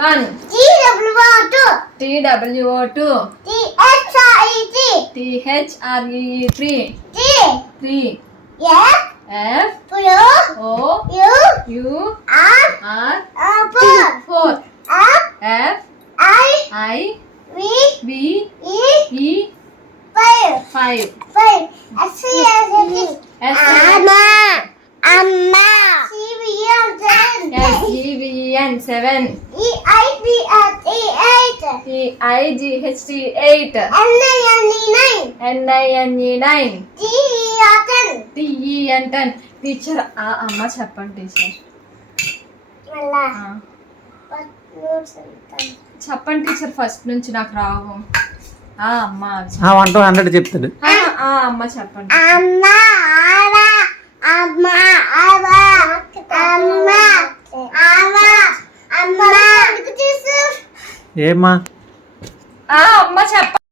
1 TWO2 THREE3 3 F O U R 4 F I V E 5 SGVN 7 TIGHT 8 NINE 9 TEN 10 teacher అమ్మ చెప్పండి teacher చెప్పండి teacher first నుంచి నాకు రావు అమ్మ 1 to 100 చెప్తాడు అమ్మ చెప్పండి ఏమ్మా అమ్మ చెప్పండి